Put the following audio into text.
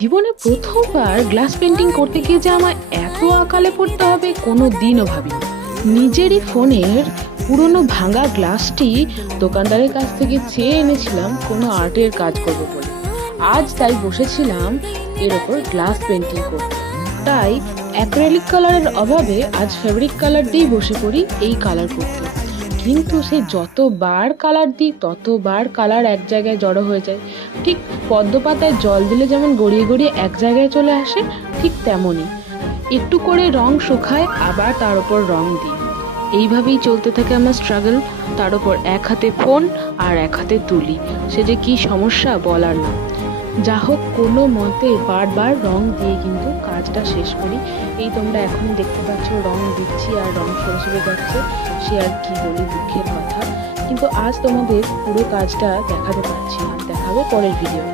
জীবনে প্রথমবার glass painting করতে গিয়ে যে আমার এত আকালে পড়তে হবে কোনো দিনও ভাবিনি। নিজেরই ফোনের পুরনো ভাঙা গ্লাসটি দোকানদারের কাছ থেকে চেয়ে এনেছিলাম কোনো আর্টের কাজ করবো বলে। আজ তাই বসেছিলাম এর ওপর গ্লাস পেন্টিং করতে। তাই অ্যাক্রেলিক কালারের অভাবে আজ ফেব্রিক কালার দিয়েই বসে পড়ি এই কালার করতে। কিন্তু সে যতবার কালার দিই ততবার কালার এক জায়গায় জড়ো হয়ে যায়। ঠিক পদ্ম পাতায় জল দিলে যেমন গড়িয়ে গড়িয়ে এক জায়গায় চলে আসে, ঠিক তেমনই একটু করে রং শুকায়, আবার তার উপর রং দিই। এইভাবেই চলতে থাকে আমার স্ট্রাগল। তার উপর এক হাতে ফোন আর এক হাতে তুলি, সে যে কি সমস্যা বলার না। যা হোক, কোনো মতে বারবার রং দিয়ে কিন্তু কাজটা শেষ করি। এই তোমরা এখন দেখতে পাচ্ছ রং দিচ্ছি আর রং সরে সরে যাচ্ছে, সে আর কি বলি, দুঃখের কথা। কিন্তু আজ তোমাদের পুরো কাজটা দেখাতে পারছি না, দেখাবো পরের ভিডিও।